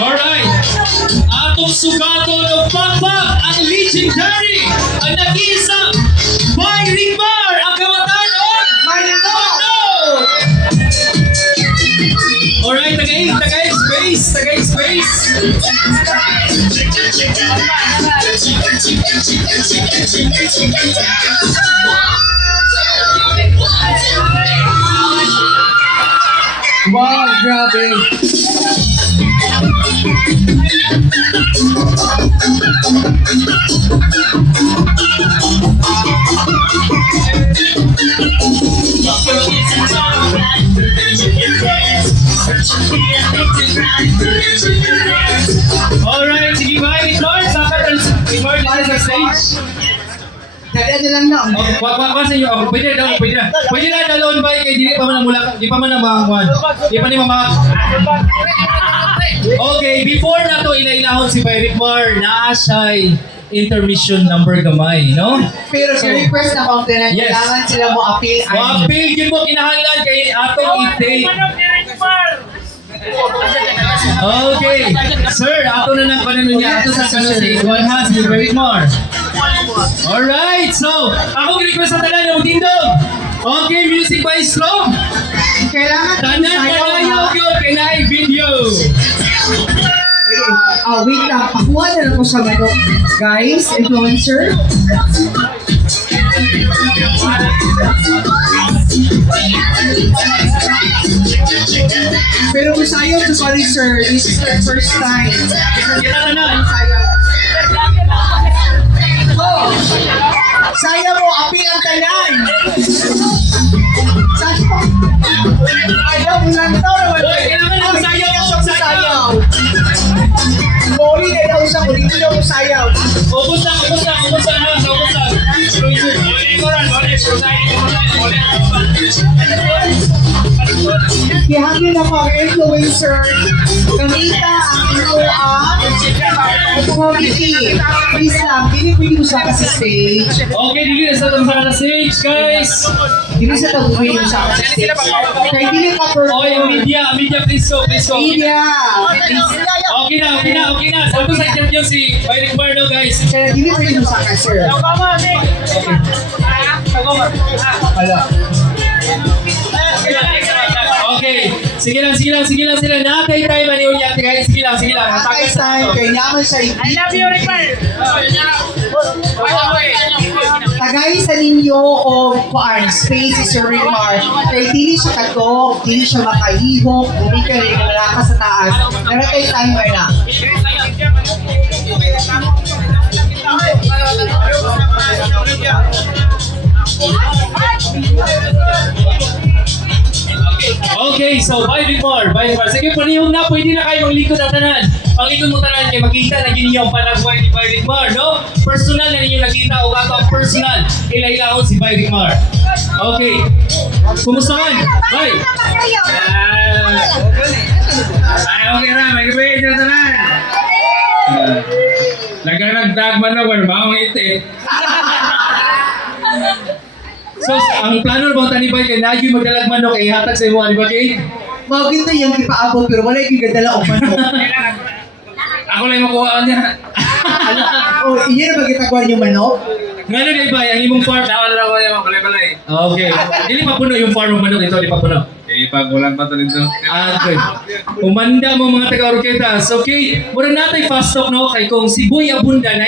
Alright! Atong sugato ng pakpak ang legendary, ang nag-iisang Byring Mar, ang kawatan ng Manino! Alright, tagay space! Wow, grabe. Alright, sige Byring Mar, sakat sa stage. Dali lang na. Wag sa inyo. Pwede na dalon ba kay dili pa man mula, di pa man makakuan. Di pa ni mama. Okay, before na to ilailahon si Byring Mar, naa siya'y intermission number gamay, no? Pero si request na content, Yes. kailangan sila mo appeal. Mapil gyud mo kinahanglan kay atong i-take. Okay, sir, ato na nang kanon niya ato sa kanon si One Hands ni Byring Mar. Alright, so ako request sa tanan ng tindog. Okay, music by Strong. Kailangan Tanan kanayo gyud kay naay video. Wait lang. Pakuha na lang ko sa manok. Guys, influencer. Pero masayaw to sorry sir. This is the first time. Kita tanan. Oh! Sayaw mo, apil ang tanan. Sayaw. Ayaw mo lang ito. Hoy, kailangan ng sayaw. Lori na daw sa ko. Dito daw sayaw. Ubus na. Kihangin ako ang influencer. Kamita ang community. Please lang, pili mo sa kasi stage. Okay, dili na sa stage, guys. Dili sa pili mo sa kasi stage. Kaya dili ka per... Okay, media, please go. Media. Okay na. Sabi sa interview si Byring Mar, no, guys. Kaya dili mo sa kasi sir. Hala. Okay, sige lang sila. Nakatay tayo man yun yan, guys. Sige lang. Next time, kaya naman siya I love you, Rickman! tagay sa ninyo o kuan space si Sir Rimar. Kaya dili siya kagok, dili siya makahihok, dili ka rin malaka sa taas. Pero tayo timer na. Okay, so Byring Mar. Sige, panihong na, pwede na kayo maglikod ang tanan. Panglikod mo tanan kayo, makita na ninyo ang panagway ni Byring Mar, no? Personal na ninyo nakita o ato ang personal ilailahon si Byring Mar. Okay. Kumusta man? Bye. Okay na, may gabi dyan tanan. Nagtagman na, wala ba akong itit? So, ang plano ba tani ba kay Nagyo magdalag manok ay hatag sa imo ani ba kay? Mga ginto yung kipaabot pero wala yung gadala o manok. Ako lang makuha niya. O, iyan na ba kitagwan yung manok? Ngano di ba ang imong farm? Tawal raw ko yung balay-balay. Okay. Dili pa puno yung farm mo manok ito, di pa puno. Pag-ulan pa to dito. Okay. Umanda mo mga taga-Oroquetas. Okay. Mura natay fast talk no kay kung si Boy Abunda na